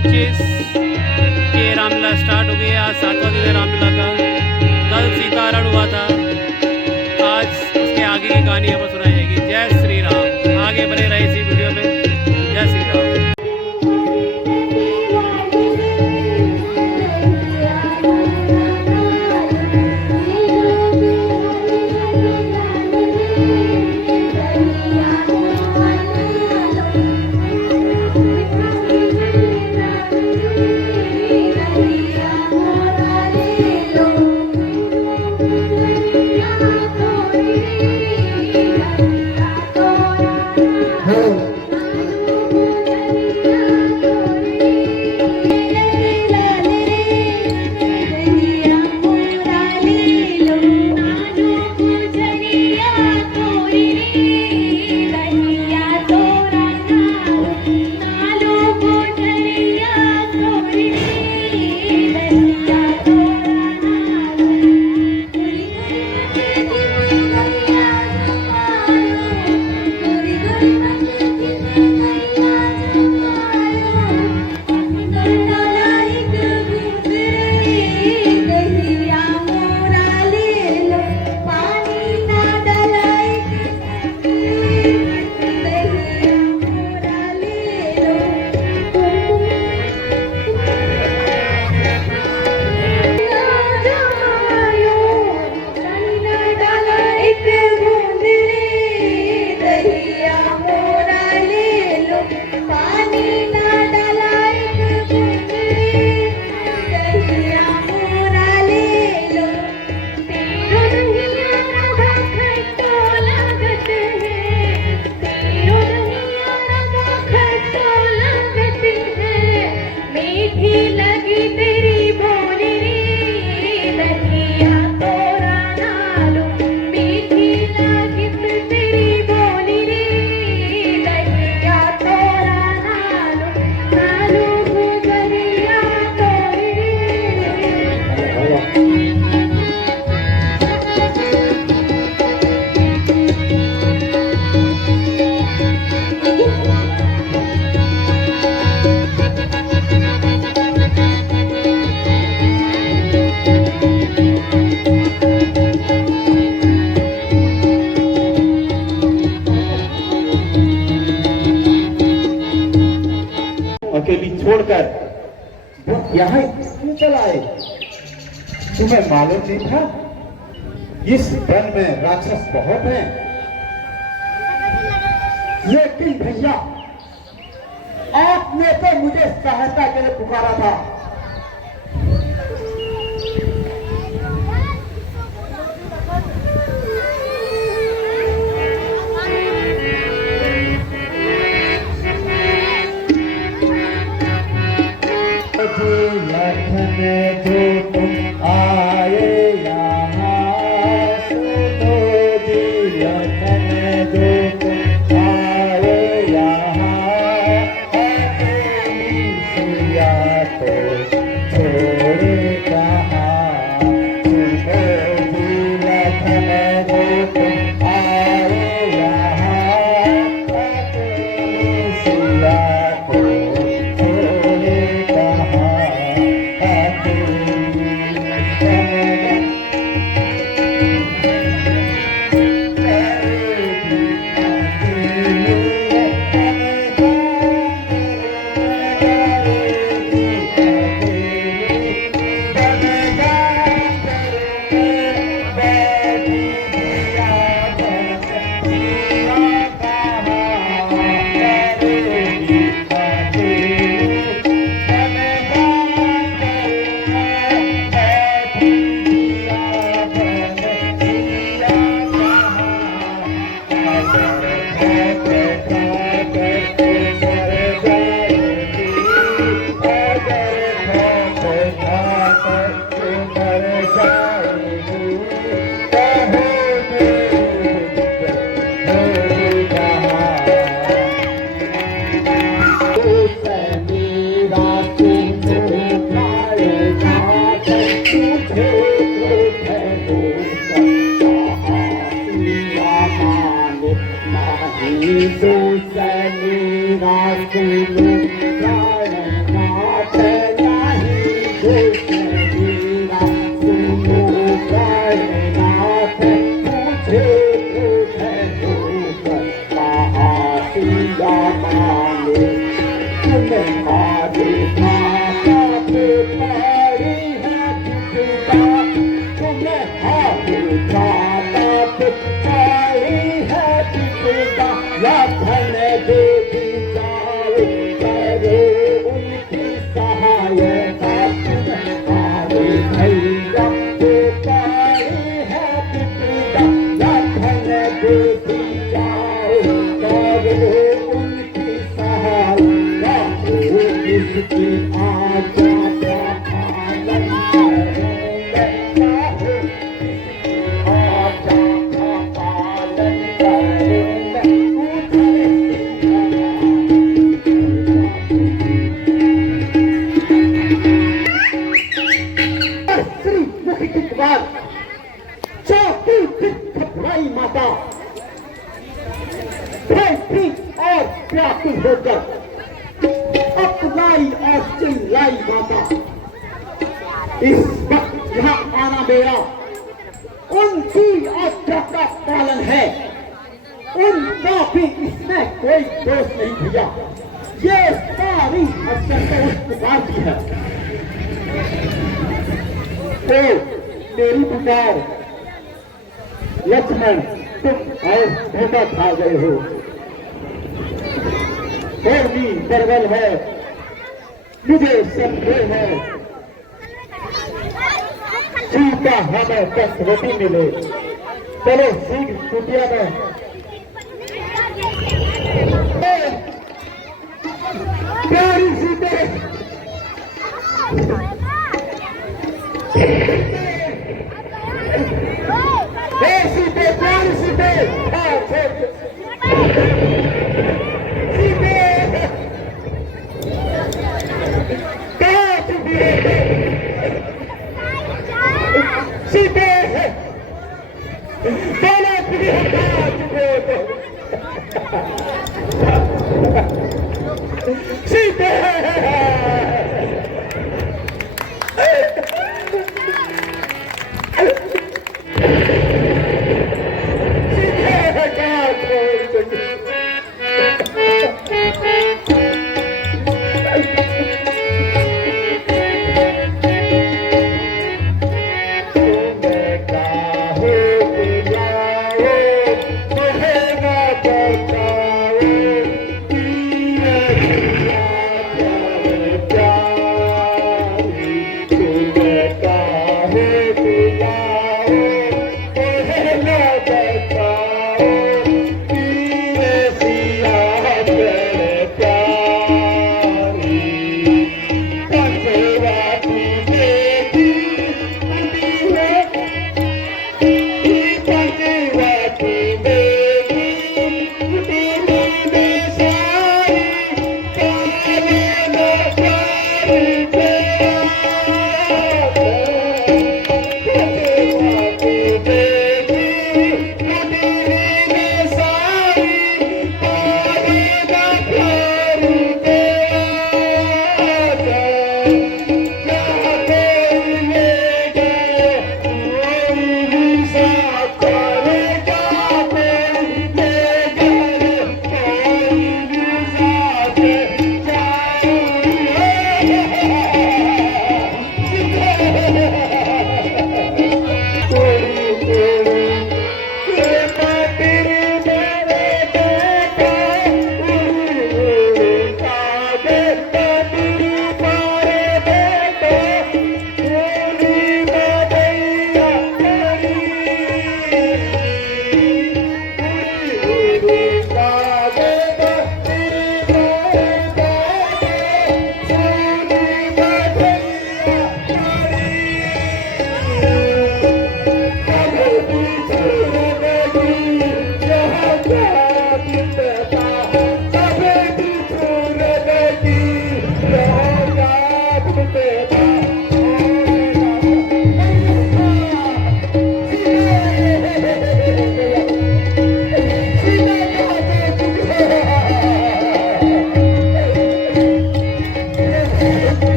2025 के रामलीला स्टार्ट हो गई। आज 7वां दिन है रामलीला का। कल सीताहरण हुआ था, आज उसके आगे की कहानी यहाँ पर सुनाई जाएगी। जय श्री राम। आगे बने रहे इसी वीडियो में। जय श्री राम। अकेली छोड़कर वो यहाँ क्यों चला आए? तुम्हें मालूम नहीं था इस वन में राक्षस बहुत हैं? लेकिन भैया आपने तो मुझे सहायता के लिए पुकारा था। जो तुम आए यहाँ सुनो जी लखन, जो तुम आए यहाँ अकेली सिया को छोड़े कहाँ। सुनो जी लखन, जो तुम आए यहाँ अकेली सिया को छोड़े कहाँ। So sad, तुम्हारी माता पिताई है पिता, तुम्हारी माता पिताई है पिता, या धन दे दी जाओ करे उनकी सहायता, तुम्हारे भैया पिताई है पिता, या धन दे दी जाओ करे उनकी सहायता, इसकी आज्ञा का पालन करेंगे, इसकी आज्ञा का पालन करेंगे। श्री मुखी की द्वार चौथी घबराई माता भयभीत और व्याकुल होकर अपनाई और चिल्लाई माता, इस वक्त यहाँ आना मेरा उनकी आज्ञा का पालन है, उनका भी इसमें कोई दोष नहीं भैया, ये सारी अड़चन तो उस पुकार की है। तो मेरी पुकार लक्ष्मण तुम और धोखा खा गए हो, और भी प्रबल है, मुझे संदेह है सीता हमें कसवती मिले, चलो सिंह कुटिया में प्यारी सीते सीते प्यारी सीते सीते बोलो सीते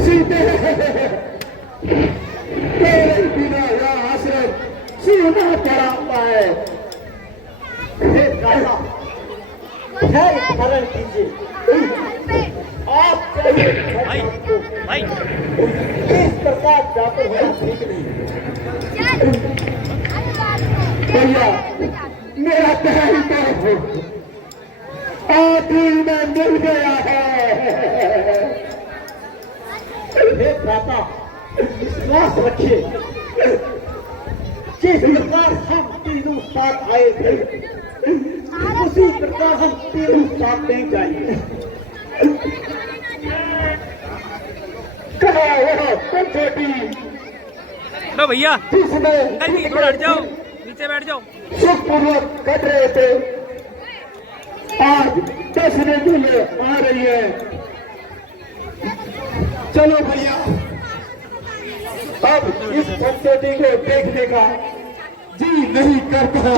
सीते तेरे बिना यह आश्रम सूना पड़ा हुआ है। हे राजा, धैर्य धारण कीजिए। आप भाई भाई इस प्रकार जाकर होना ठीक नहीं। भैया मेरा पैर हो आखिर में मिल गया है। हे भ्राता, विश्वास रखिए। जिस प्रकार हम तीनों साथ आए थे उसी प्रकार हम तीनों साथ नहीं जाएंगे। कहा वह पंचोटी लो भैया जिसमें अंकल जी थोड़ा हट जाओ, नीचे बैठ जाओ। सुखपूर्वक कट रहे थे, आज 10 रजूले आ रही है। चलो भैया, अब इस पंचोटी को देखने का जी नहीं करता।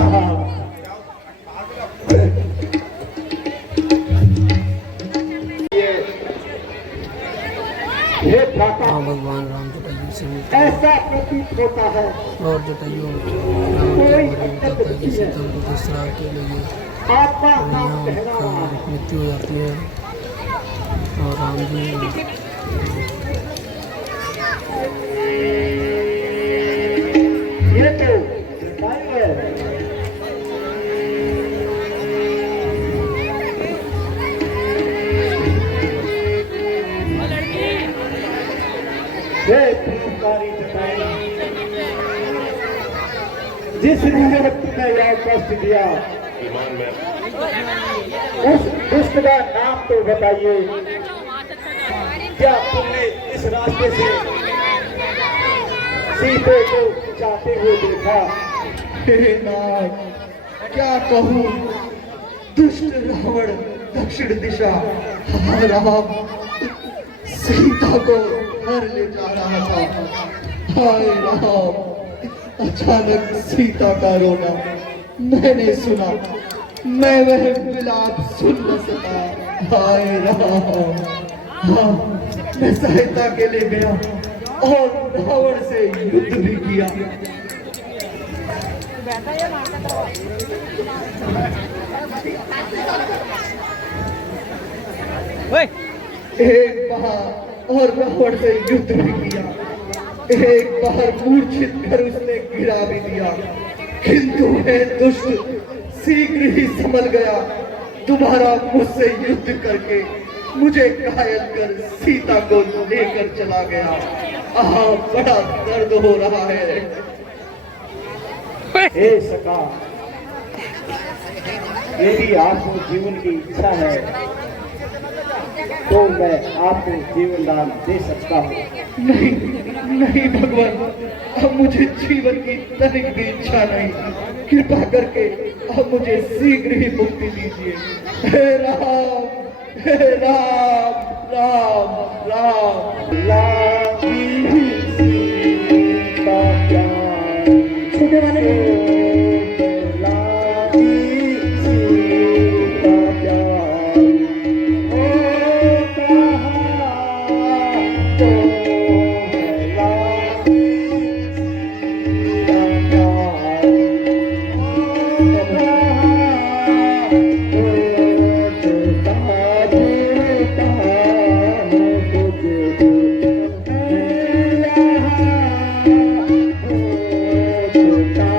हे भ्राता, भगवान राम जटायु से मिलते ऐसा प्रतीत होता है और जटायु रावण कोई के बारे में अंतर बताता है कि नहीं है। सीता को दूसरा के लिए आपका नाम यहाँ कहना उनका रहा है। मृत्यु हो जाती है और राम जी ये तो जटायु है। हे प्रियकारी जटायु, जिस निमित्त ने यह कष्ट दिया उस दुष्ट का नाम तो बताइए। क्या तुमने इस रास्ते से सीते को जाते हुए देखा? हे नाथ, क्या कहूँ, दुष्ट रावण दक्षिण दिशा राम सीता को घर ले जा रहा था। हाय राम, अचानक सीता का रोना मैंने सुना, मैं वह विलाप सुन न सका। हाय राम, हाँ, मैं सहायता के लिए गया और रावण से युद्ध भी किया। ओए एक बार और रावण से युद्ध भी किया, एक बार मूर्छित कर उसने गिरा भी दिया, किंतु वह दुष्ट शीघ्र ही संभल गया। दोबारा मुझसे युद्ध करके मुझे घायल कर सीता को लेकर चला गया। आह, बड़ा दर्द हो रहा है। हे सखा, यदि आपको जीवन की इच्छा है तो मैं आपको जीवन दान दे सकता हूँ। नहीं नहीं भगवान, अब मुझे जीवन की तनिक भी इच्छा नहीं। कृपा करके अब मुझे शीघ्र ही मुक्ति दीजिए। हे राम, हे राम, राम राम लागी सीता प्यार। छोटे वाले लागी सीता प्यार। ओ कहा तो है लागी सीता प्यार। ओ कहा तो छुटा देता हूँ तुझको। यहाँ तो छुटा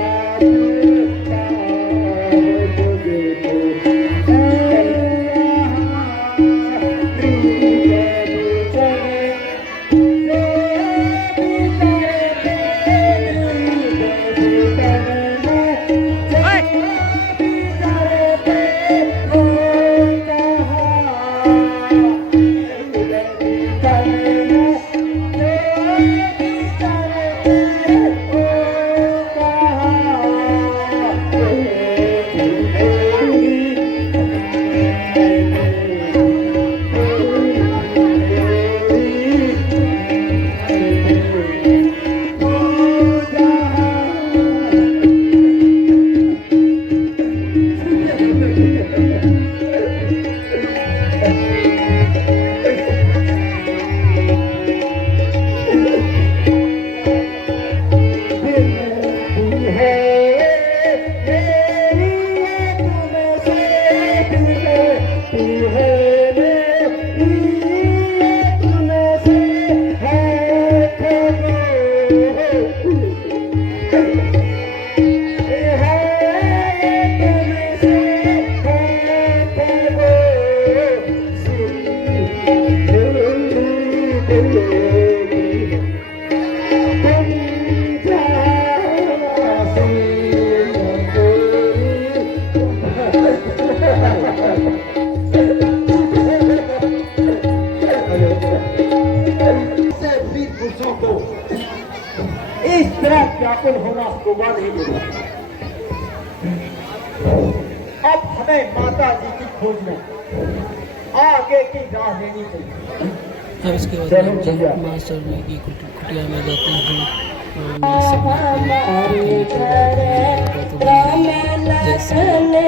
व्याकुल होना सुबह नहीं मिला। अब हमें माता जी की खोज में आगे की राह लेनी चाहिए। अब इसके बाद हम जब माँ सरने की कुटिया में जाते हैं और माँ सरने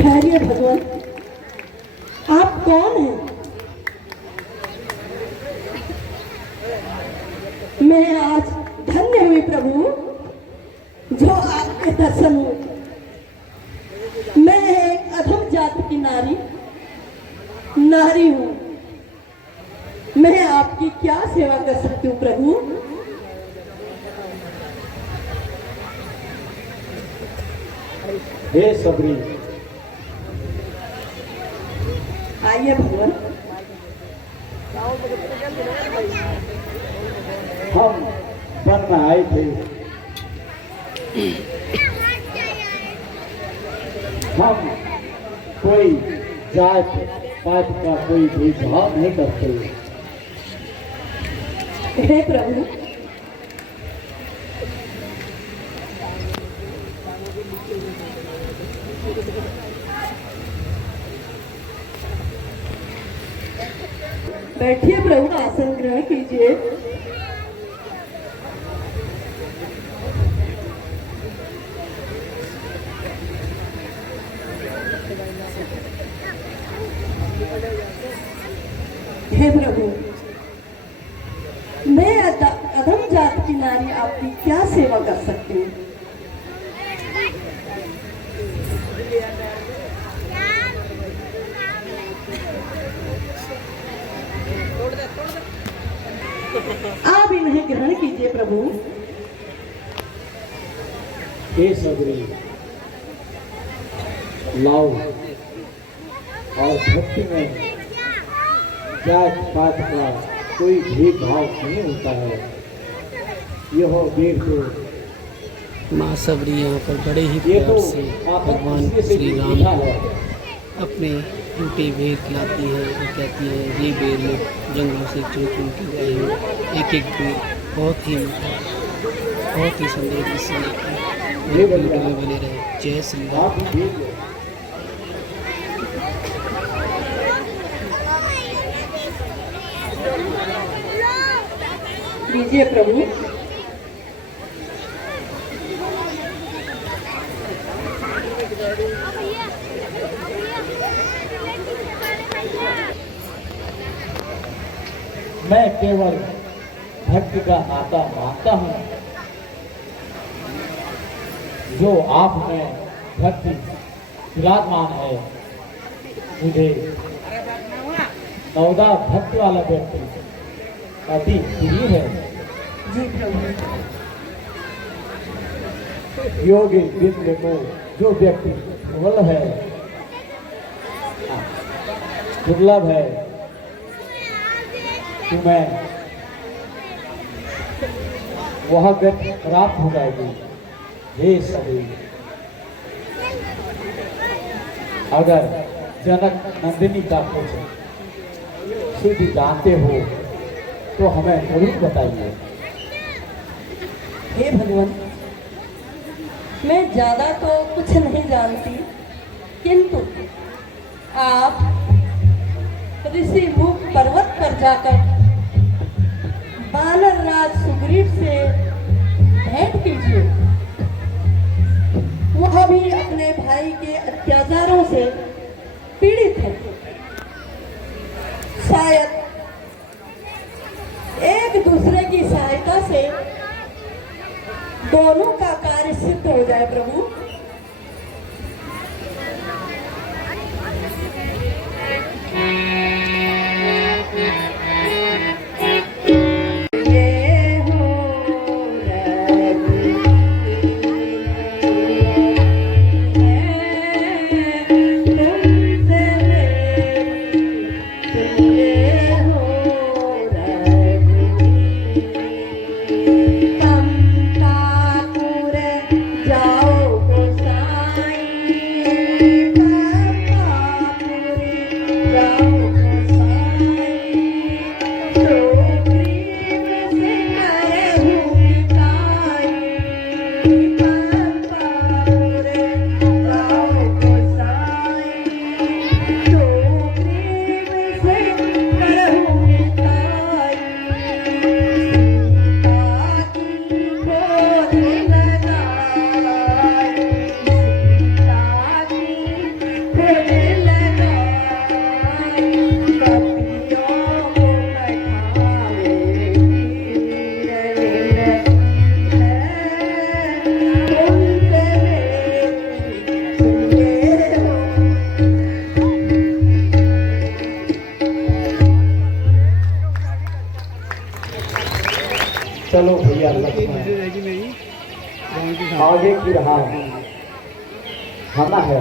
ठहरिए भगवान, आप कौन हैं? मैं आज धन्य हुई प्रभु जो आपके दर्शन हुए। मैं एक अधम जाति की नारी हूँ। मैं आपकी क्या सेवा कर सकती हूँ प्रभु? हे सबरी, आइए भगवान। हम वन में आए थे। हम कोई जात पात का कोई भेदभाव नहीं करते। हे प्रभु, बैठिए प्रभु, आसन ग्रहण कीजिए। हे प्रभु, मैं अधम जात की नारी आपकी क्या सेवा कर सकती हूँ? आप इन्हें ग्रहण कीजिए प्रभु। हे सबरी, लाओ। और भक्ति में जात पात का कोई भेदभाव नहीं होता है। यह देर तो माँ सबरी यहाँ पर बड़े ही ये प्यार तो से आप भगवान किसी से श्री राम सीखा को है। अपने टूटे बेर खिलाती है और कहती है ये बेर में जंगलों से चुन चुन के गए हैं। एक एक बेर बहुत ही मीठा, बहुत ही सुंदर दृश्य ये वीडियो में बढ़िया। बने रहे। जय श्री राम। आप ही देख लो। लीजिए प्रभु। मैं केवल भक्ति का नाता मानता हूँ। जो आप में भक्ति विराजमान है, मुझे नवदा भक्ति वाला व्यक्ति अति प्रिय है। जी प्रभु। योगी विद्य को जो व्यक्ति दुर्लभ है, दुर्लभ है, तुम्हें वह व्यक्ति प्राप्त हो जाएगी। हे सभी, अगर जनक नंदिनी का कुछ सिद्धि जानते हो तो हमें जरूर बताइए। हे भगवान, मैं ज्यादा तो कुछ नहीं जानती, किंतु आप ऋषि मुख पर्वत पर जाकर बानर राज सुग्रीव से भेंट कीजिए। वह भी अपने भाई के अत्याचारों से पीड़ित है। शायद एक दूसरे की सहायता से दोनों का कार्य सिद्ध हो जाए प्रभु। जाओ चलो भैया लक्ष्मण आगे की रहा खाना है।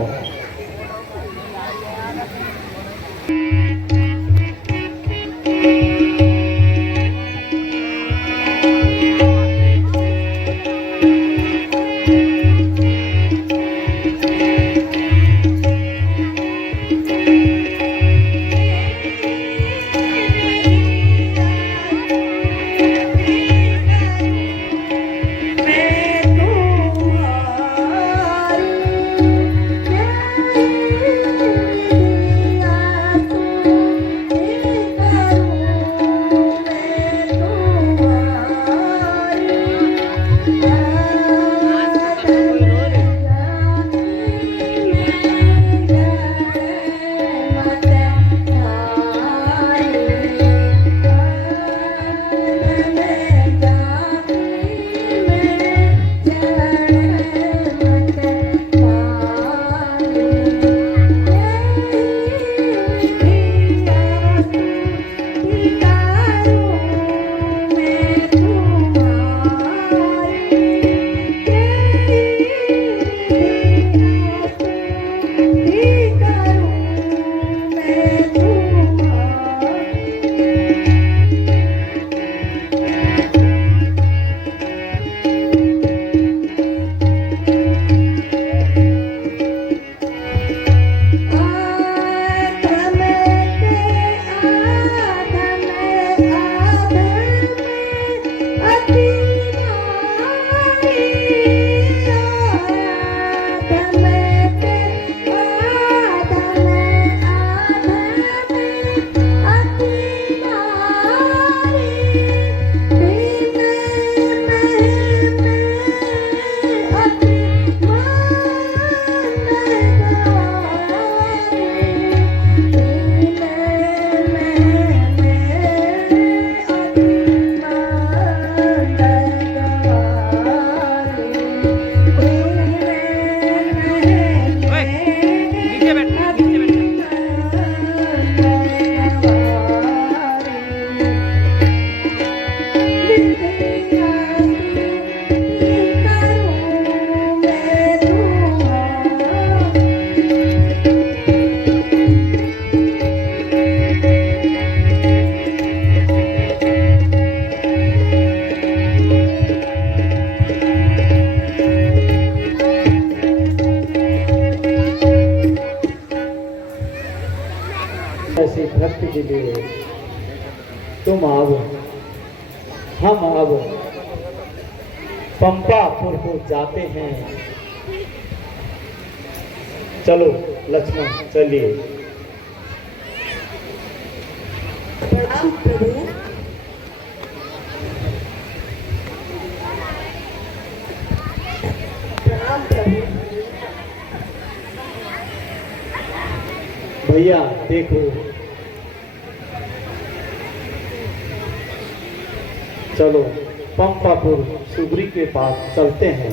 ऐसे भक्त के लिए तुम अब हम अब पंपापुर को जाते हैं। चलो लक्ष्मण चलिए। प्रणाम प्रभु। प्रणाम प्रभु। भैया देखो, चलो पंपापुर सुग्री के पास चलते हैं।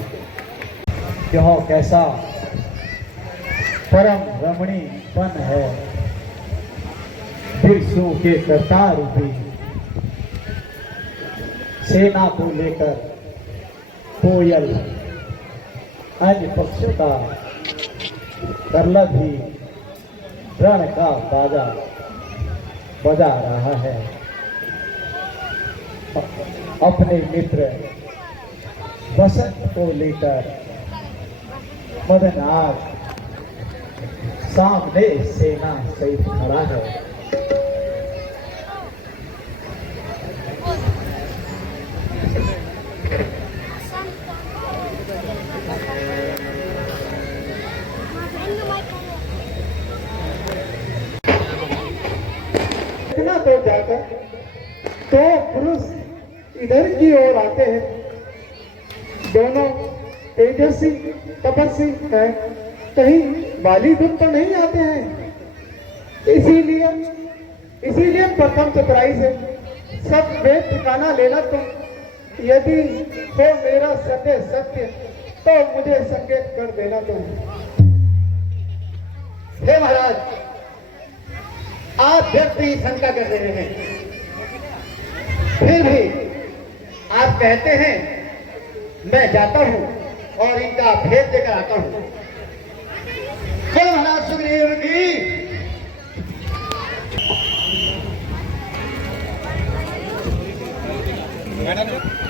यह कैसा परम रमणी वन है, वृक्षों के करतार भी, सेना को लेकर कोयल, अन्य पक्षियों का कर्लभ भी रण का बाजा बजा रहा है। अपने मित्र वसंत को लेकर मदन आज सामने सेना सहित खड़ा है। इतना तो जाकर दो पुरुष इधर की ओर आते हैं। दोनों तेजस्वी तपस्वी हैं, कहीं बाली दुख तो नहीं आते हैं। इसीलिए प्रथम चतुराई से सब वेद ठिकाना लेना। तो यदि हो मेरा संदेह सत्य तो मुझे संकेत कर देना। तो हे महाराज, आप व्यक्ति शंका कर रहे हैं, फिर भी आप कहते हैं मैं जाता हूं और इनका भेद लेकर आता हूं। बोलो महाराज सुग्रीव की।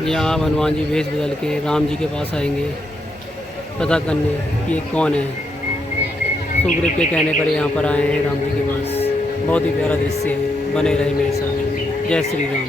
यहाँ हनुमान जी भेष बदल के राम जी के पास आएंगे पता करने कि ये कौन है। सुग्रीव के कहने पर यहाँ पर आए हैं राम जी के पास। बहुत ही प्यारा दृश्य है, बने रहे मेरे साथ। जय श्री राम।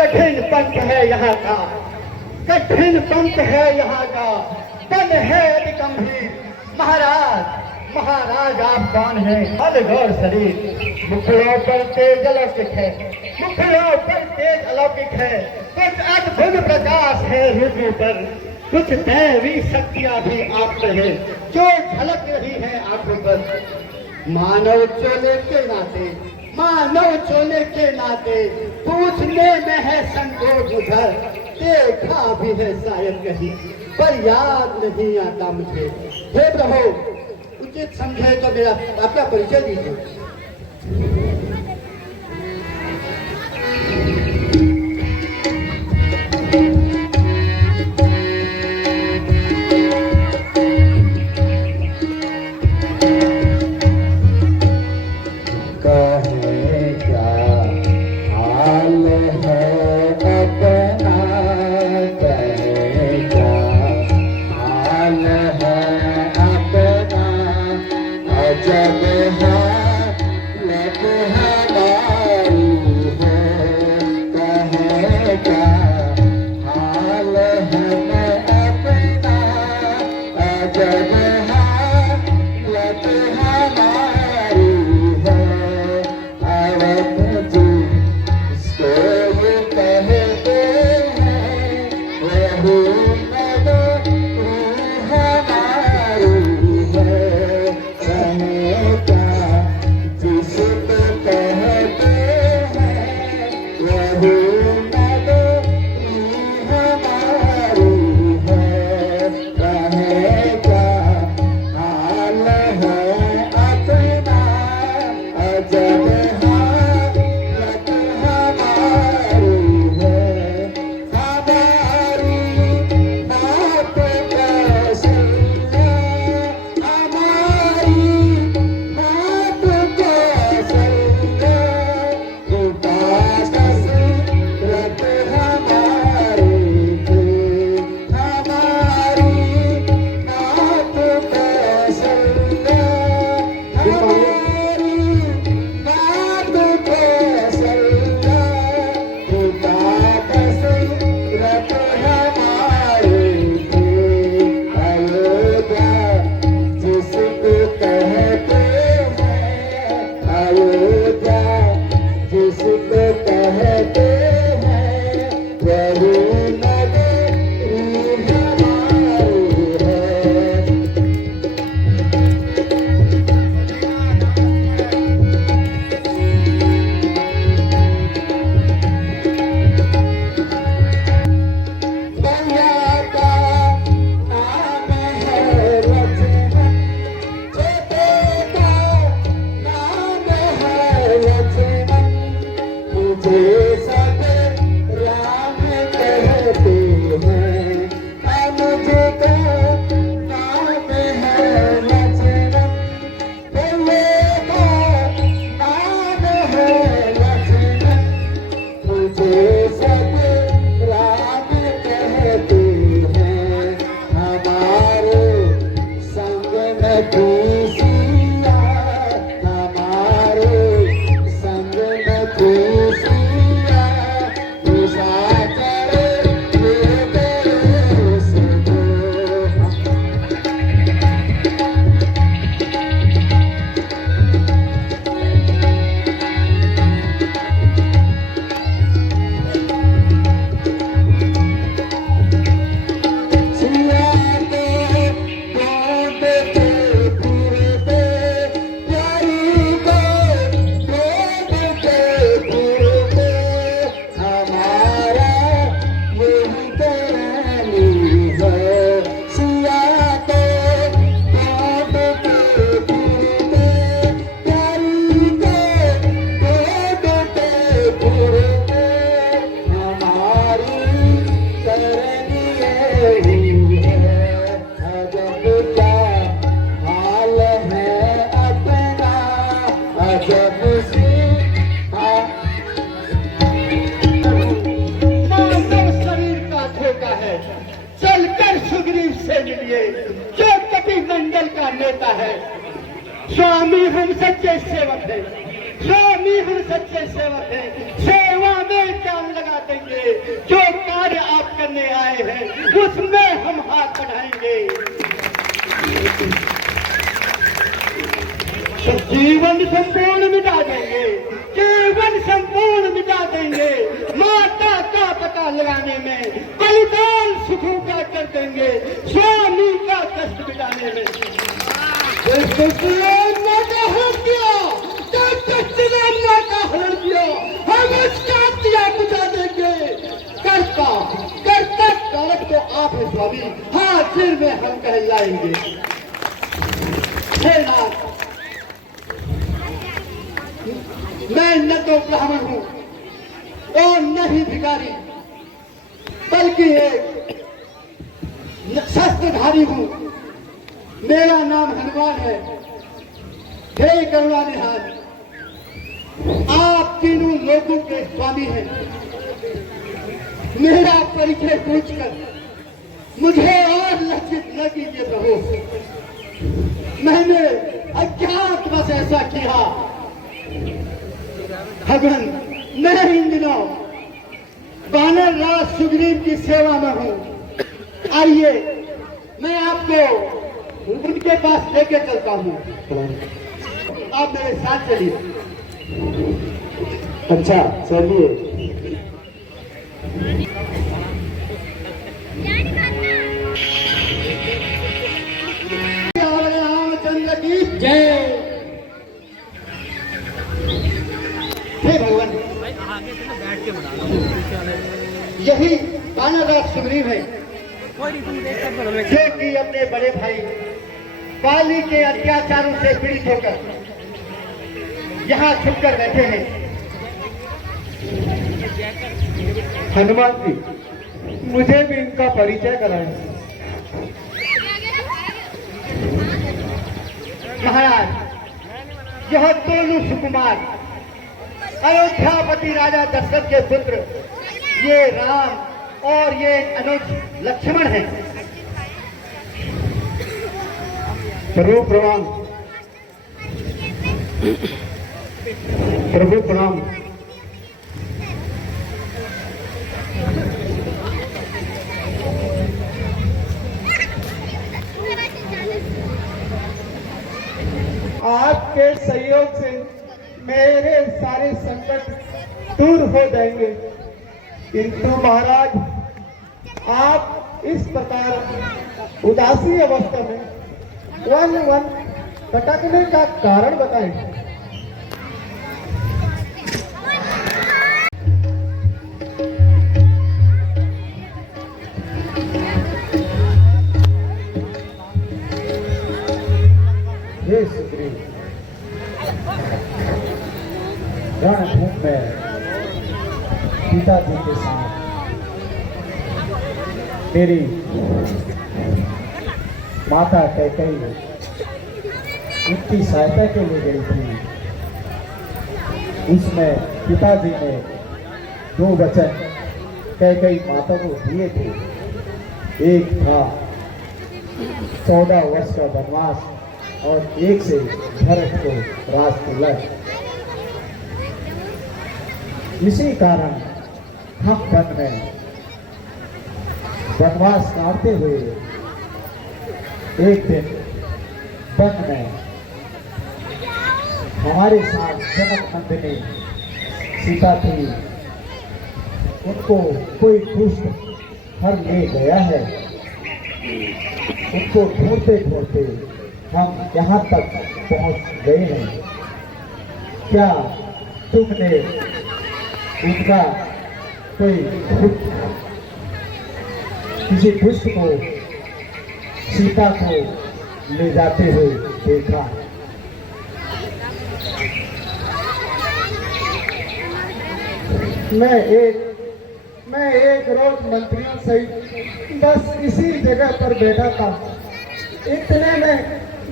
कठिन पंथ है यहाँ का, कठिन पंथ है यहाँ का, बन है अति गंभीर। महाराज महाराज आप कौन है? अलगौर शरीर, मुखड़ों पर तेज अलौकिक है, मुखड़ों पर तेज अलौकिक है, कुछ अद्भुत प्रकाश है रुद्र पर, कुछ दैवी शक्तियां भी आप पर है जो झलक रही है आंखों पर। मानव चोले के नाते, मानव चोले के नाते पूछने में है संकोच उधर, देखा भी है शायद कहीं पर याद नहीं आता मुझे। हे प्रभु उचित समझे तो मेरा आपका परिचय दीजिए। जब है खुशियाँ हमारे संग में खुशियाँ उजागर ये तेरे संग। चलकर सुग्रीव से मिलिए जो कपिमंडल का नेता है। स्वामी हम सच्चे सेवक हैं, स्वामी हम सच्चे सेवक हैं, सेवा में जान लगा देंगे। जो कार्य आप करने आए हैं उसमें हम हाथ बढ़ाएंगे। तो जीवन संपूर्ण मिटा देंगे, जीवन संपूर्ण मिटा देंगे। माता का पता लगाने में बलिदान सुखों का कर देंगे, स्वामी का कष्ट मिटाने में। हम उसका दिया बुझा देंगे। करता करता कारक तो आप है स्वामी, हाजिर में हम कहलाएंगे। हे नाथ, मैं न तो ब्राह्मण हूँ और न ही भिखारी, बल्कि एक शस्त्रधारी हूँ। मेरा नाम हनुमान है। हे करुणा निधान, आप तीनों लोगों के स्वामी हैं। मेरा परिचय पूछकर मुझे और लज्जित न कीजिए प्रभु। मैंने अज्ञातवश ऐसा किया। भगवान, मैं इन दिनों वानर राज सुग्रीव की सेवा में हूँ। आइए मैं आपको उनके पास लेके चलता हूँ। आप मेरे साथ चलिए। अच्छा चलिए। रामचंद्र की जय। हे भगवान, यही वानरराज सुग्रीव है जो कि अपने बड़े भाई बाली के अत्याचारों से पीड़ित होकर यहाँ छुपकर बैठे हैं। हनुमान जी, मुझे भी इनका परिचय कराएं। महाराज, यह दोनों सुकुमार अयोध्यापति राजा दशरथ के पुत्र ये राम और ये अनुज लक्ष्मण हैं। प्रभु प्रणाम। प्रभु प्रणाम। आपके सहयोग से मेरे सारे संकट दूर हो जाएंगे, किंतु महाराज आप इस प्रकार उदासी अवस्था में वन वन भटकने का कारण बताएं। हे सुग्रीव, रणभूमि में पिताजी के साथ तेरी माता कैकेयी उनकी सहायता के लिए गई थी। उसमें पिताजी ने 2 वचन कैकेयी माता को दिए थे। एक था 14 वर्ष का वनवास और एक से भरत को राज तिलक। इसी कारण हम वन में वनवास काटते हुए एक दिन वन में हमारे साथ जनक नंदिनी सीता थी, उनको कोई दुष्ट हर ले गया है। उनको ढूंढते ढूंढते हम यहाँ तक पहुँच गए हैं। क्या तुमने उनका कोई किसी दुष्ट को सीता को ले जाते हुए देखा? मैं एक रोज मंत्रियों सहित बस इसी जगह पर बैठा था। इतने में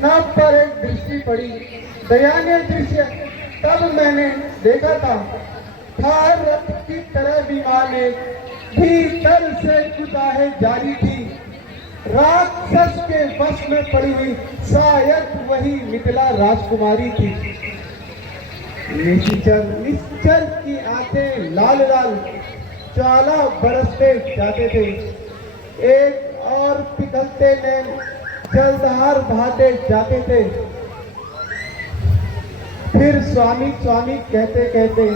नाव पर एक दृष्टि पड़ी, दयनीय दृश्य। तब मैंने देखा था रथ की तरह विमान भीतर से कुदाहे जारी थी। राक्षस के वश में पड़ी हुई शायद वही मिथिला राजकुमारी थी। निश्चल की आंखें लाल लाल ज्वाला बरसते जाते थे, एक और पिघलते नैन जलधार बहाते जाते थे। फिर स्वामी स्वामी कहते कहते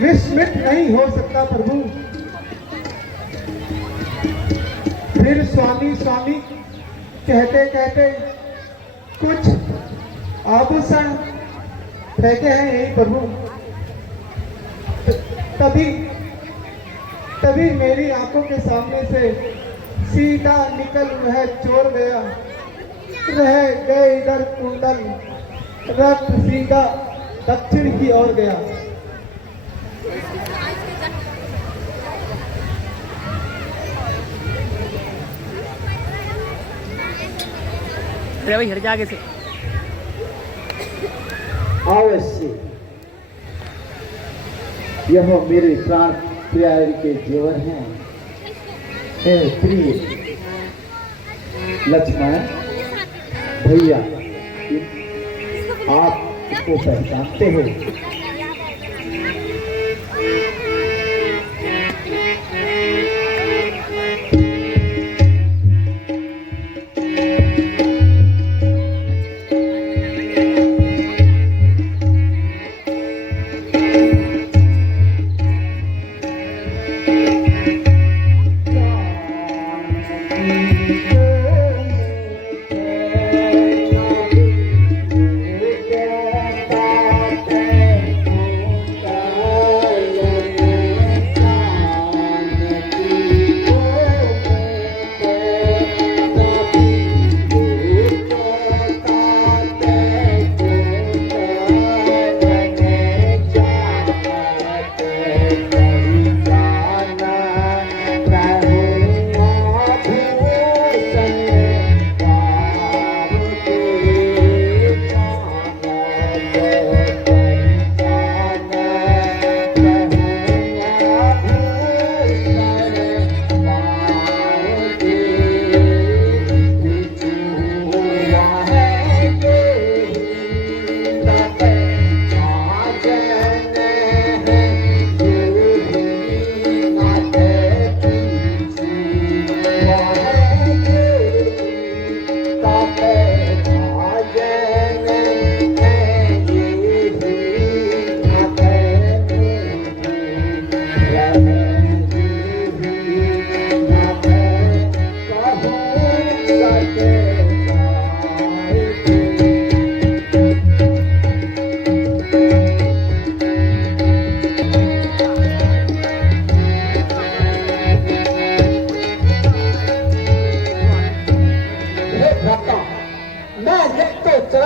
विस्मित नहीं हो सकता प्रभु। फिर स्वामी स्वामी कहते कहते कुछ आभूषण फेंके हैं यही प्रभु। तभी मेरी आंखों के सामने से सीधा निकल वह चोर गया। रह गए इधर कुंडल, रथ सीधा दक्षिण की ओर गया। भाई हट जा आगे से। अवश्य यह मेरे प्राण प्यारे के जेवर हैं। हे प्रिय लक्ष्मण भैया, आप इसको पहचानते हो?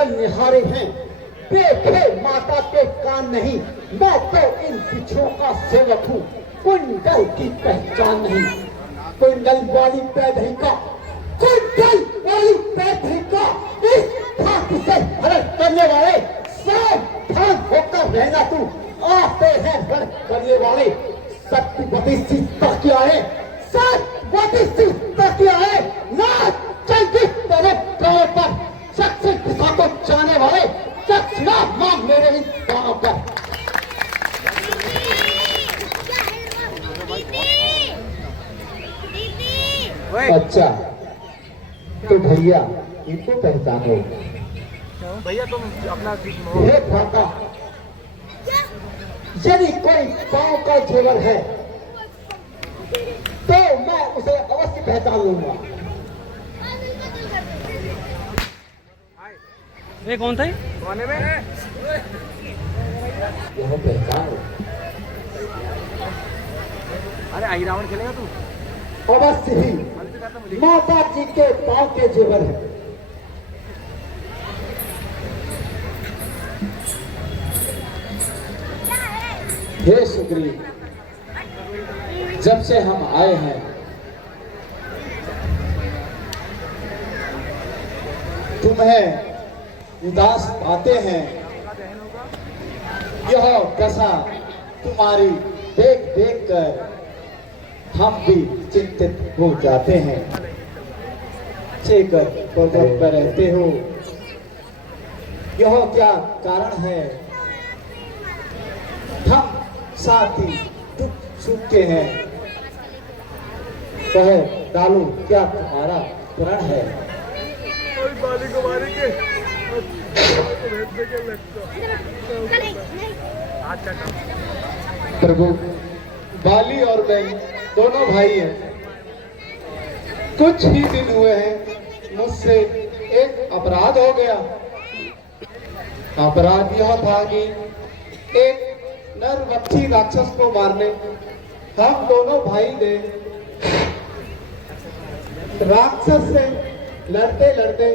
निहारे हैं, देखे माता के कान नहीं। मैं तो इन पिछड़ों का सेवक हूँ, कुंडल की पहचान नहीं। कुंडल वाली पैदही का, कुंडल वाली पैदही का इस चीज क्या है सर? व्हाट इज दिस क्या है? ना चलती तेरे गाँव पर शख्स दिशा को जाने वाले शख्स ना मांग मेरे इन गाँव पर। अच्छा तो भैया इनको पहचानो। भैया तुम अपना हे भ्राता, यदि कोई पांव का जेवर है तो मैं उसे अवश्य पहचान लूंगा। ये कौन था? कोने में यह पहचानो। अरे आई रावण खेलेगा तू? अवश्य ही माता जी के पांव के जेवर है। हे सुग्रीव, जब से हम आए हैं तुम्हें उदास पाते हैं। यह दशा तुम्हारी देख देख कर हम भी चिंतित हो जाते हैं। चेकर पर्वत पर रहते हो, यह क्या कारण है? हम साथी दुख सुख के हैं, कह डालू क्या तुम्हारा प्रण है? प्रभु, बाली और मैं दोनों भाई हैं। कुछ ही दिन हुए हैं मुझसे एक अपराध हो गया। अपराध यह था कि एक नरभक्षी राक्षस को मारने हम दोनों भाई ने राक्षस से लड़ते लड़ते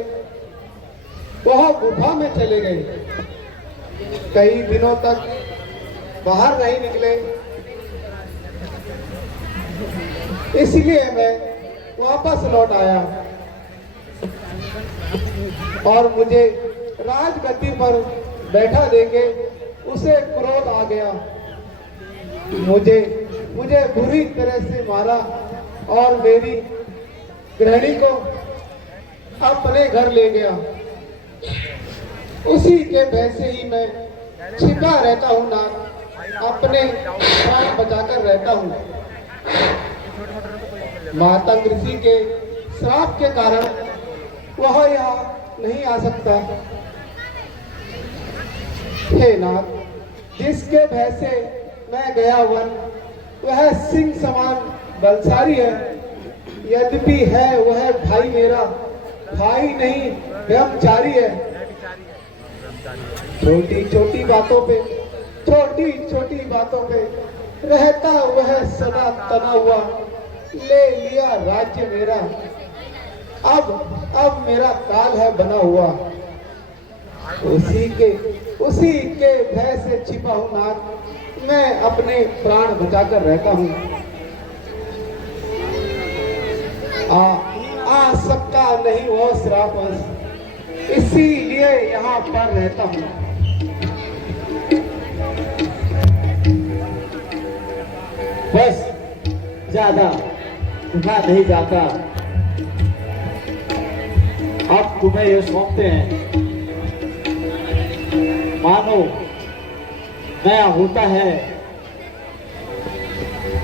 वह गुफा में चले गए। कई दिनों तक बाहर नहीं निकले, इसलिए मैं वापस लौट आया और मुझे राजगद्दी पर बैठा देके उसे क्रोध आ गया। मुझे बुरी तरह से मारा और मेरी गृहिणी को अपने घर ले गया। उसी के भय से ही मैं छिपा रहता हूँ ना, अपने प्राण बचाकर रहता हूँ। मातंग ऋषि के श्राप के कारण वह यहाँ नहीं आ सकता। हे नाथ, जिसके भय से मैं गया वन, वह सिंह समान बलशाली है। यद्यपि है वह भाई मेरा, भाई नहीं ब्रह्मचारी है। छोटी छोटी बातों पे रहता वह सदा तना हुआ। ले लिया राज्य मेरा, अब मेरा काल है बना हुआ। उसी के भय से छिपा हूँ नाथ, मैं अपने प्राण बचाकर रहता हूँ। आ सकता नहीं वो श्राप, इसीलिए यहाँ पर रहता हूँ। बस ज्यादा कहा नहीं जाता। अब तुम्हें ये सौंपते हैं, मानो नया होता है।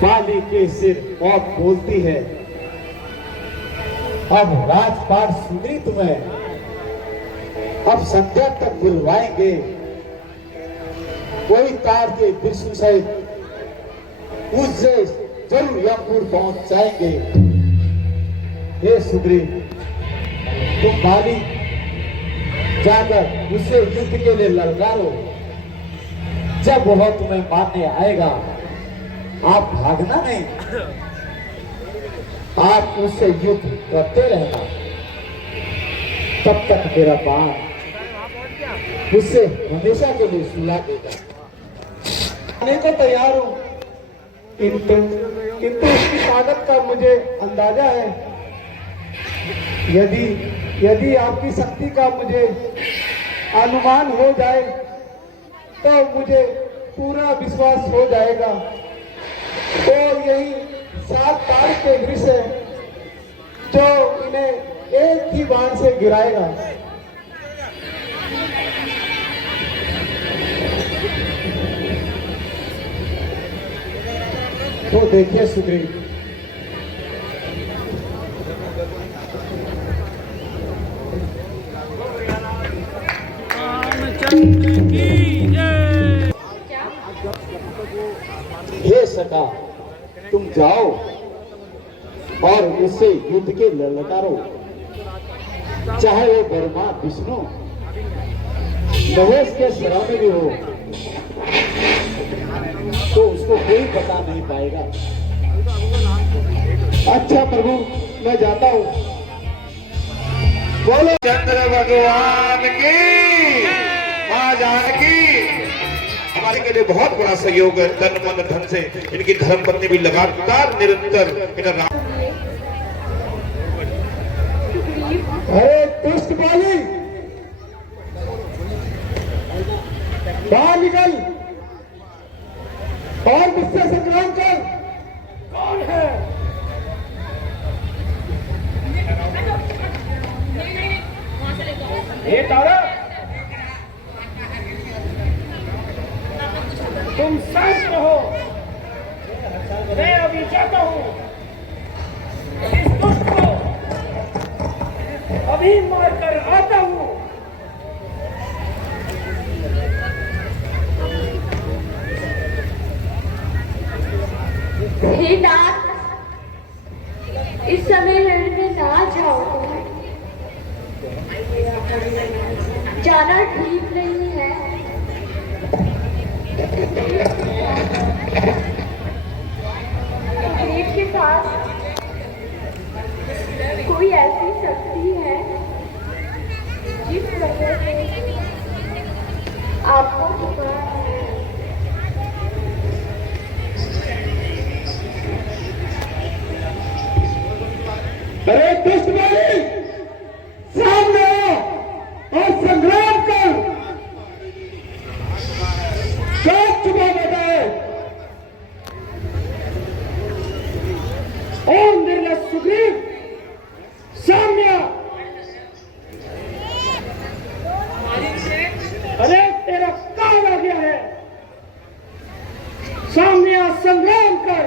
बाली के सिर मौत बोलती है। अब राजपाट सुनी तुम्हें, अब संध्या तक बुलवाएंगे। कोई कार के विष्णु सहित मुझसे जरूर यमपुर पहुंच जाएंगे। हे सुग्रीव, तुम बाली जाकर उसे युद्ध के लिए ललकारो। जब वह तुम्हें मारने आएगा, आप भागना नहीं, आप उससे युद्ध करते रहना। तब तक मेरा बाण उससे हमेशा के लिए सुला देगा। आने को तैयार हूं, किंतु उसकी ताकत का मुझे अंदाजा है। यदि आपकी शक्ति का मुझे अनुमान हो जाए तो मुझे पूरा विश्वास हो जाएगा तो यही 7 तारीख के वृक्ष है जो इन्हें एक ही बाण से गिराएगा। तो देखिए सुग्रीव, रामचंद्र की जय। हे सखा, तुम जाओ और उससे युद्ध के ललकारो, चाहे वो ब्रह्मा विष्णु महेश के शरण में भी हो, तो उसको कोई बता नहीं पाएगा। अच्छा प्रभु, मैं जाता हूँ। बोलो चंद्र भगवान की, मां जानकी। हमारे के लिए बहुत बड़ा सहयोग है, तन मन धन से। इनकी धर्म पत्नी भी लगातार निरंतर अरे दुष्ट बाली, बाहर निकल और मुझसे संग्राम कर। कौन है? ये तारा, तुम शांत रहो, मैं अभी जाता हूँ। इस दुष्ट को अभी मारकर आता हूँ। हे नाथ, इस समय लड़ने ना जाओ, जाना ठीक नहीं है। सुग्रीव के पास कोई ऐसी शक्ति है जिस वजह से आपको पुकार है। अरे दुष्ट बाली, सामने आओ और संग्राम कर। सब चुका बताए। ओम निर्लज सुग्रीव, सामने आ। अरे तेरा काल आ गया है, सामने आ, संग्राम कर।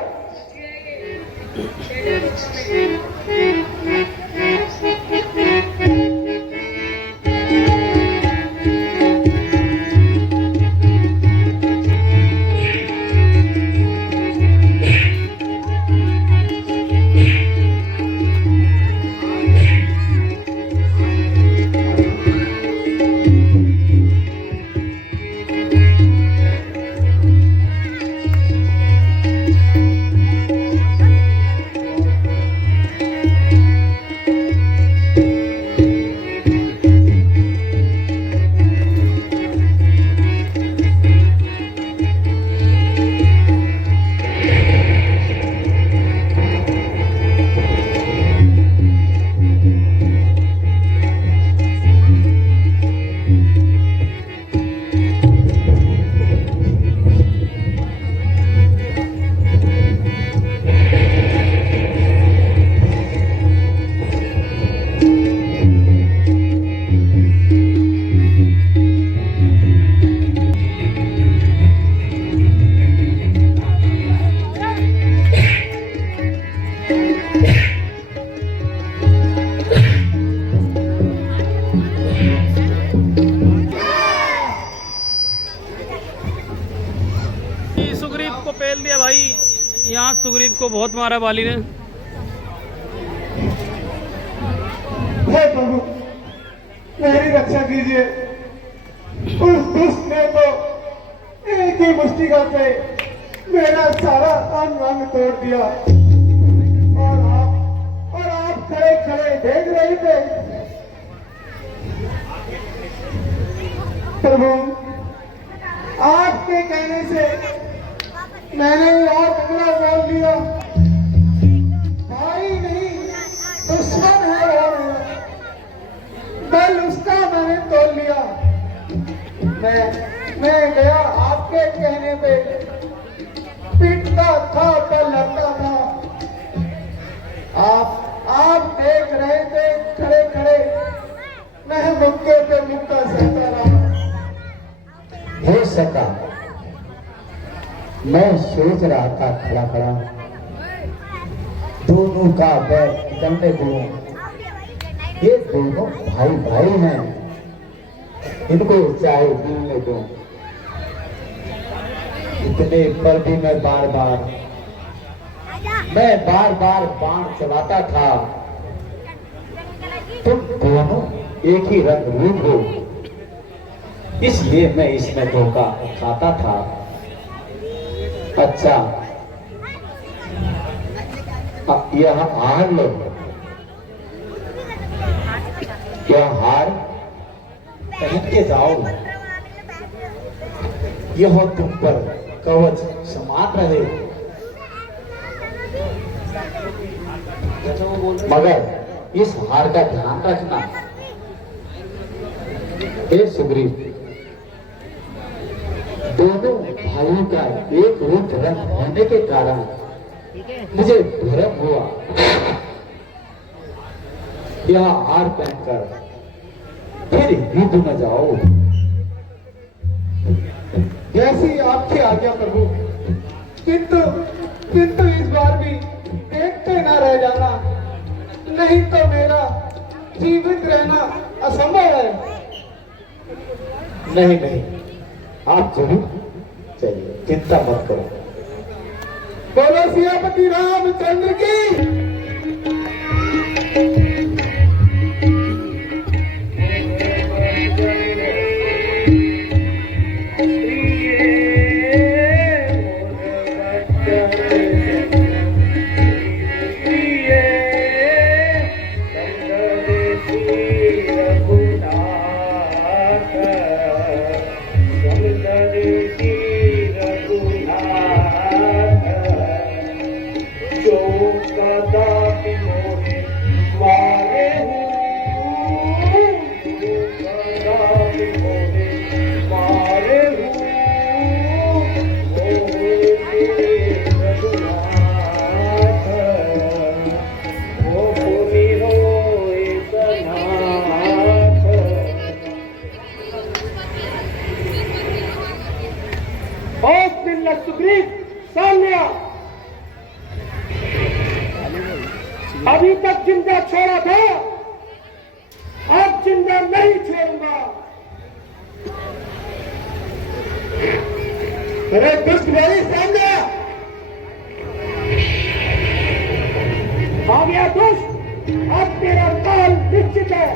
सुग्रीव को पेल दिया भाई, यहाँ सुग्रीव को बहुत मारा बाली ने। हे प्रभु, मेरी रक्षा कीजिए। उस दुष्ट ने तो एक ही मुष्टिका से मेरा सारा अंग अंग तोड़ दिया, और आप खड़े खड़े देख रहे थे। प्रभु, आपके कहने से मैंने और अगला बोल दिया। भाई नहीं, दुश्मन है वो मेरा, बल उसका मैंने तोड़ लिया। मैं गया आपके कहने पे, पिट लड़ता था तो लड़ता था। आप देख रहे थे खड़े खड़े, मैं मुक्के पे मुक्का सहता रहा। हो सका, मैं सोच रहा था खड़ा खड़ा, दोनों का बैर निकलने दूं। ये दोनों भाई भाई हैं, इनको चाहे मिलने दूं। इतने पर भी मैं बार बार बाण चलाता था। तुम दोनों एक ही रंग रूप हो, इसलिए मैं इसमें धोखा खाता था। अच्छा, यह हार लो, यह हार पहन के जाओ। यह तुम पर कवच समान रहे। मगर इस हार का ध्यान रखना। हे सुग्रीव, दोनों भाइयों का एक रूप रंग होने के कारण मुझे भ्रम हुआ। यह हार पहनकर फिर युद्ध में जाओ। जैसी आपकी आज्ञा प्रभु, किंतु इस बार भी देखते ना रह जाना, नहीं तो मेरा जीवित रहना असंभव है। नहीं, आप जरूर चलिए, चिंता मत करो। बोलो सियापति रामचंद्र की। सुग्रीव, सामने आओ। अभी तक जिंदा छोड़ा था, अब जिंदा नहीं छोड़ूंगा। अरे दुष्ट मेरी सामने आ गया दुष्ट, अब तेरा काल निश्चित है।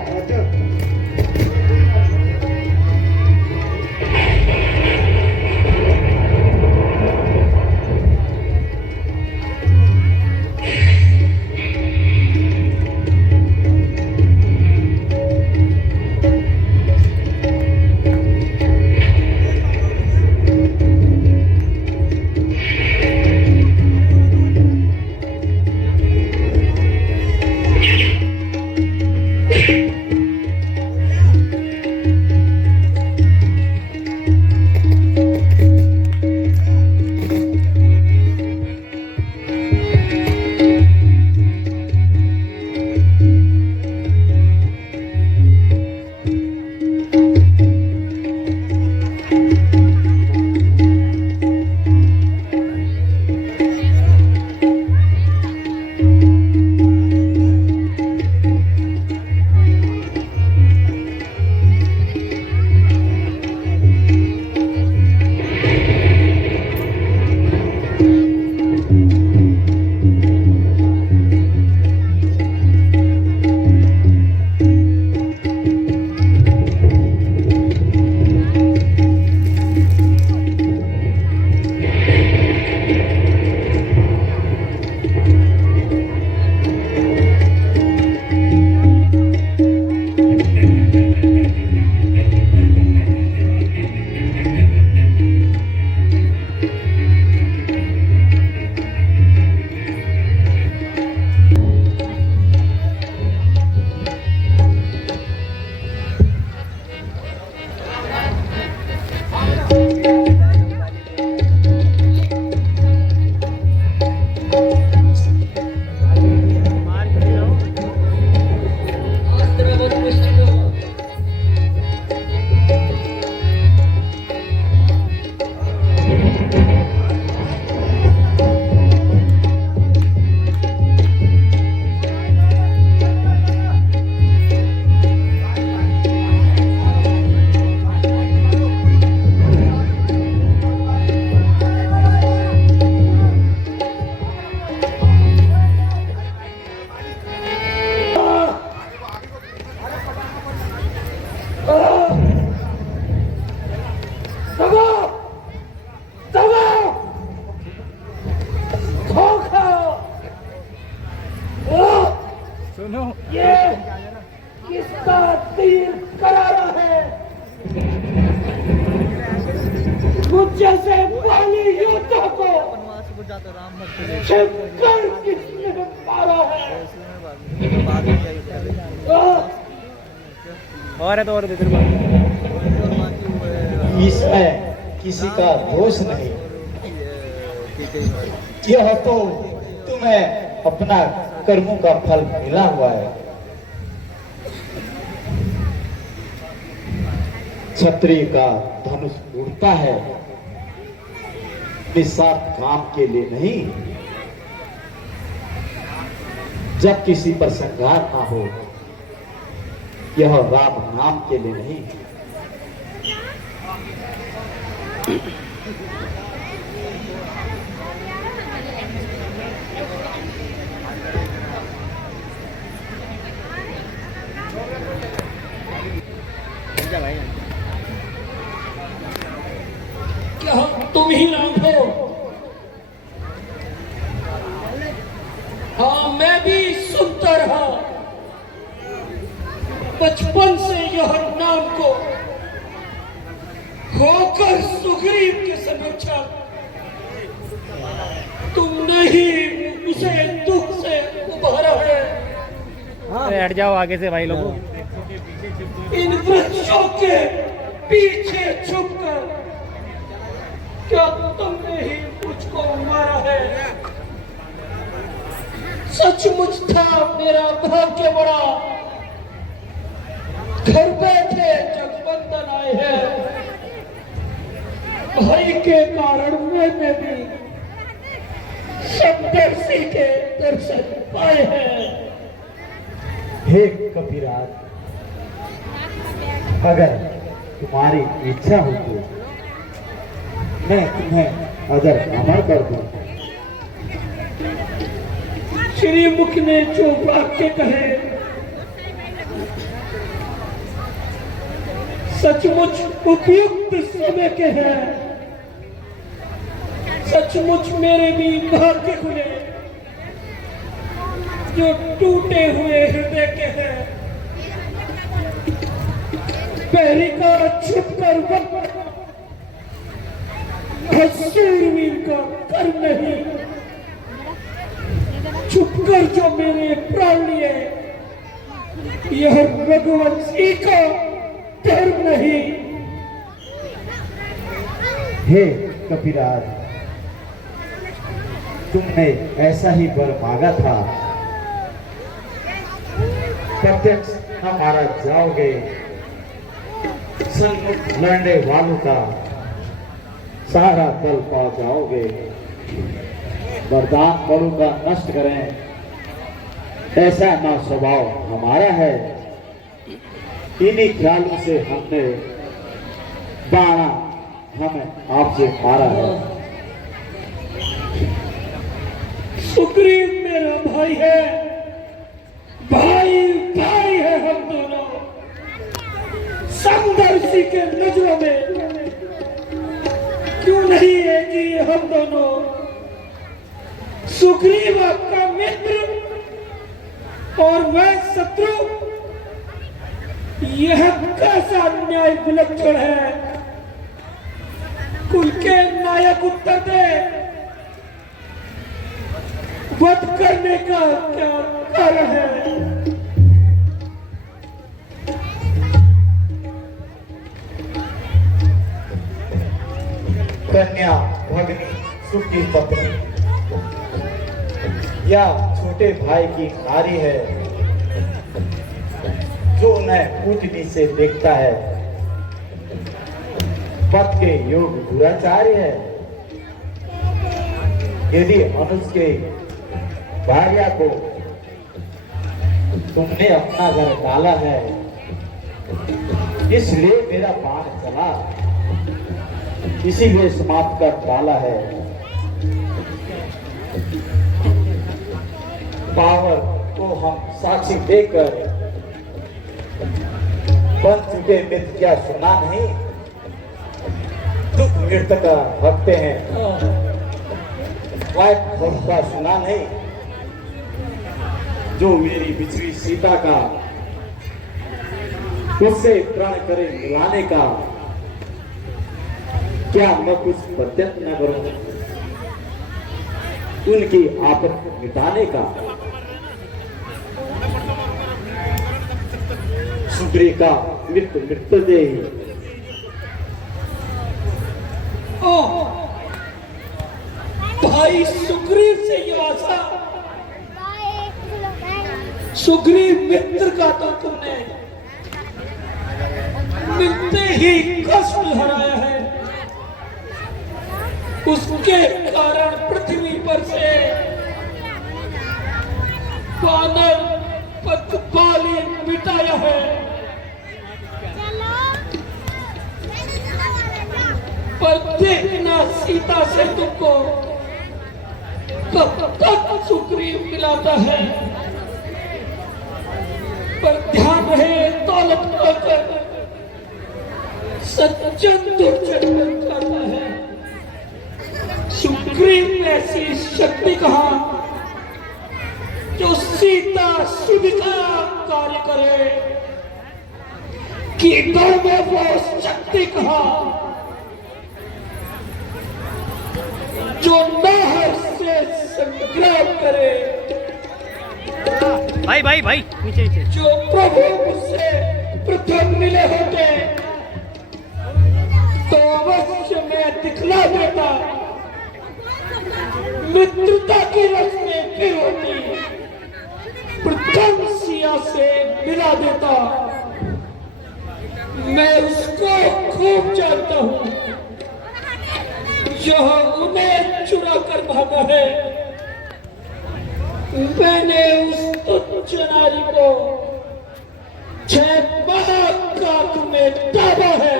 और है तो और दे दे बाकी। इसमें किसी का दोष नहीं, यह तो तुम्हें अपना कर्मों का फल मिला हुआ है। क्षत्रिय का धनुष उड़ता है निस्वार्थ काम के लिए नहीं, जब किसी पर संघार ना हो, यह राम नाम के लिए नहीं। क्या तुम ही राम हो? हाँ, मैं भी सुनता रहा बचपन से यह नाम को, होकर सुग्रीव के संरक्षक। तुमने ही उसे दुख से उबारा है। अरे हट जाओ आगे से भाई लोगों। इन वृक्षों के पीछे छुपकर क्या तुमने ही मुझको मारा है? सचमुच था मेरा भाग्य बड़ा, घर बैठे जगबंधन आए हैं। भाई के कारण मैंने भी सप्तर्षि के दर्शन पाए हैं। हे कपिराज, अगर तुम्हारी इच्छा हो तो मैं तुम्हें अगर अमर कर दूं। श्रीमुख ने जो वाक्य कहे सचमुच उपयुक्त समय के हैं। सचमुच मेरे भी भाग्य खुले जो टूटे हुए हृदय के हैं। पहली का छुप कर वक्त शूरवीर का कर नहीं, छुपकर जो मेरे प्राण लिए, यह रघुवंशी का धर्म नहीं। हे कपिराज, तुमने ऐसा ही वर मांगा था, प्रत्यक्ष न मारा जाओगे। सन्मुख लड़ने वालों का सारा दल पा जाओगे। वरदान बलों का नष्ट करें, ऐसा ना स्वभाव हमारा है। इन्हीं ख्यालों से हमने बाणा हमें आपसे मारा है। सुग्रीव मेरा भाई है, भाई भाई है हम दोनों। समदर्शी के नजरों में क्यों नहीं है कि हम दोनों? सुग्रीव आपका मित्र और मैं शत्रु, यह कैसा न्याय विलक्षण है? कुल के नायक उत्तर दे, वध करने का क्या कारण है? कन्या भगनी सुखी पत्नी या छोटे भाई की नारी है जो उन्हें ऊंच नीचे देखता है। पद के योग दुराचार्य है। यदि अनुज के भार्या को तुमने अपना घर डाला है, इसलिए मेरा बाण चला, इसीलिए समाप्त कर डाला है। पावर को हम साक्षी देकर बन चुके मित्र क्या सुना नहीं? दुख मृत्यु का भगते हैं, वाइट का सुना नहीं? जो मेरी बिछड़ी सीता का उससे प्राण करे मिलाने का, क्या मैं कुछ प्रत्यक्ष न करूं उनकी आपत मिटाने का? सुग्रीव का मृत्यु दे। ओ भाई सुग्रीव से ये आशा, सुग्रीव मित्र का तो तुमने मिलते ही कष्ट हराया है, उसके कारण पृथ्वी पर से वानर पतवाली मिटाया है। पर देखना सीता से तुमको कब तक सुग्रीव मिलाता है। पर ध्यान रहे, दौलत पाकर सज्जन दुर्जन बन जाता है। सुग्रीव में ऐसी शक्ति कहाँ जो सीता शुभ का कार्य करे, कि दौड़ में वो शक्ति कहाँ जो नाहर से संग्राम करे। भाई भाई भाई नीचे नीचे। जो प्रभु मुझसे प्रथम मिले होते तो अवश्य मैं दिखला देता, मित्रता की रस्में फिर होती, प्रथम सिया से मिला देता। मैं उसको खूब जानता हूँ, यह उन्हें चुरा कर भागा है। मैंने उस तुच्छ नारी को 6 महाकाल में दाबा है।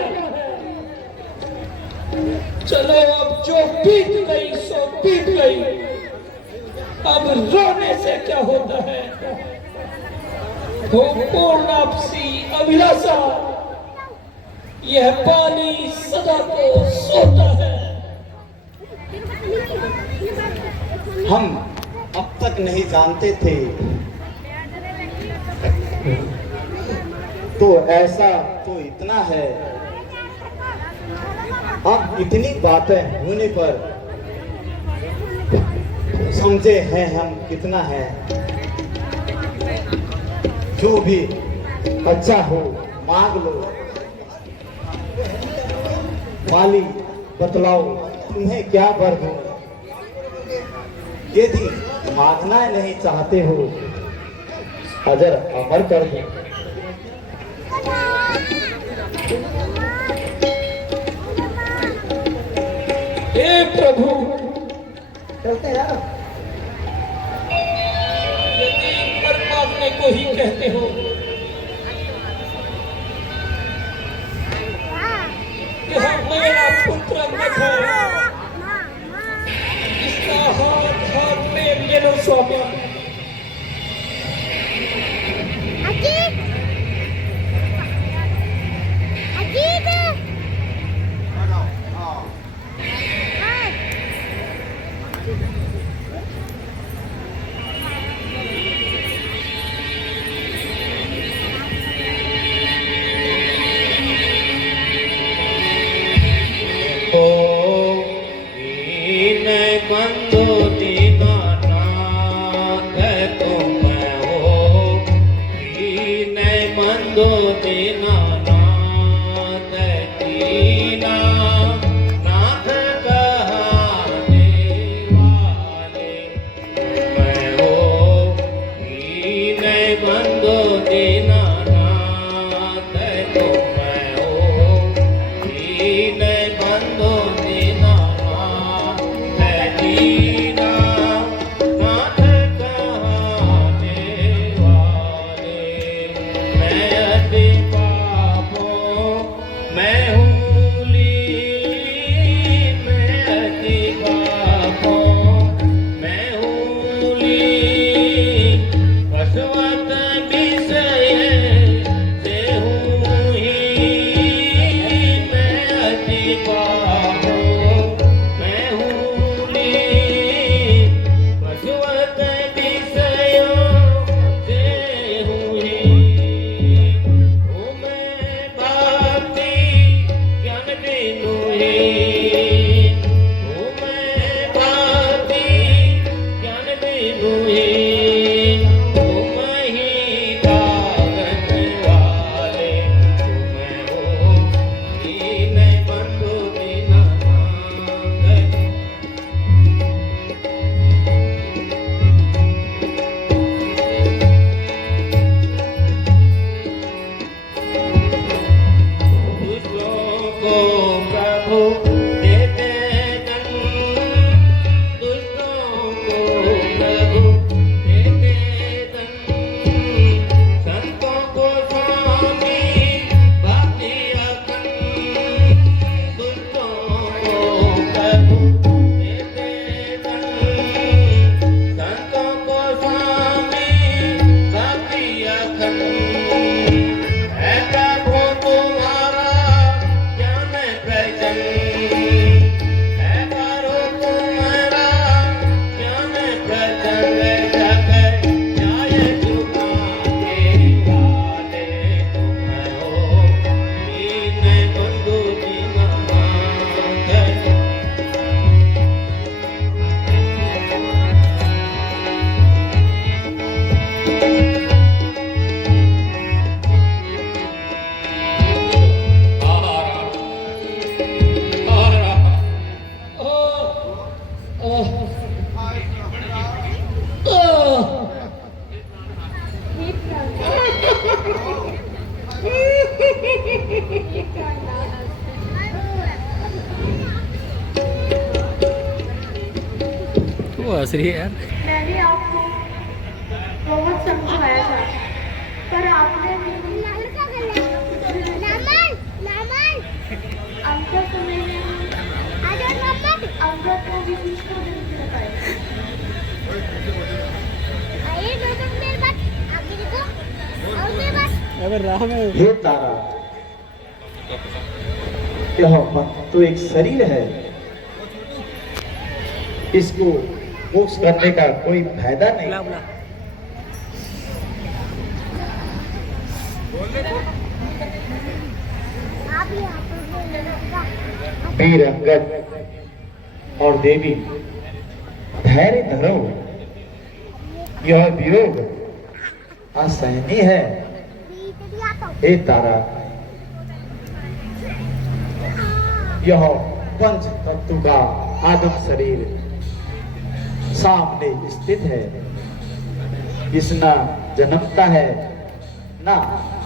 चलो अब जो बीत गई सो बीत गई, अब रोने से क्या होता है। हो पूर्ण आपसी अभिलाषा, यह पानी सदा को सोता है। हम अब तक नहीं जानते थे तो ऐसा तो इतना है। अब इतनी बातें होने पर समझे हैं हम कितना है। जो भी अच्छा हो मांग लो। माली बतलाओ तुम्हें क्या वर हो। यदि मांगना नहीं चाहते हो अजर अमर कर दो। हे प्रभु, चलते यार। यदि वर मांगने को ही कहते हो, यह मेरा पुत्र अंगद है, इसका हाथ में ले लो स्वामी। हंस रही है यार। मैंने आपको बहुत समझाया था, पर आपने अंकल को मैंने अंकल को भी मुझको नहीं बताया। हे तारा, यह तो एक शरीर है, इसको मोक्ष करने का कोई फायदा नहीं। बुला बुला। वीर अंगद और देवी, धैर्य धरो, यह वियोग असहनीय है। हे तारा, यह पंच तत्व का आदम शरीर सामने स्थित है, इस न जन्मता है न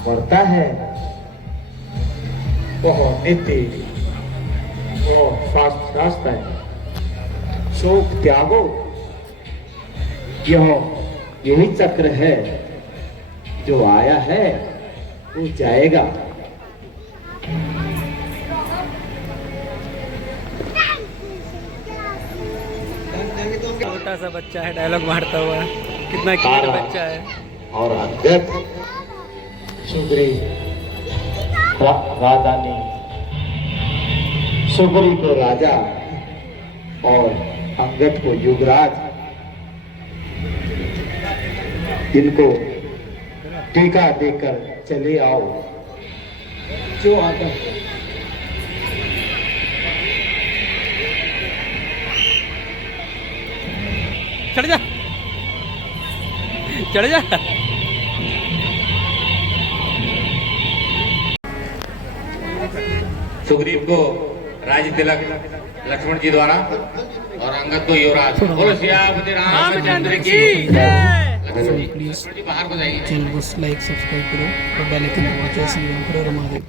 मरता है, वह नित्य, वह शास्त्र है। शोक त्यागो, यही चक्र है, जो आया है वो जाएगा। छोटा सा बच्चा है डायलॉग मारता हुआ, कितना क्यूट बच्चा है। और अंगद सुग्री राजा ने सुग्री को राजा और अंगद को युवराज, इनको टीका देकर चले आओ। जो आता चढ़ जा, चढ़ जा। सुग्रीव को राज तिलक लक्ष्मण जी द्वारा और अंगद को युवराज। बोलो सियापति रामचंद्र की जय। लक्ष्मण जी बाहर को जाइए। चैनल को लाइक सब्सक्राइब करो और बेल आइकन दबाओ। जय श्री राम। हर हर महादेव।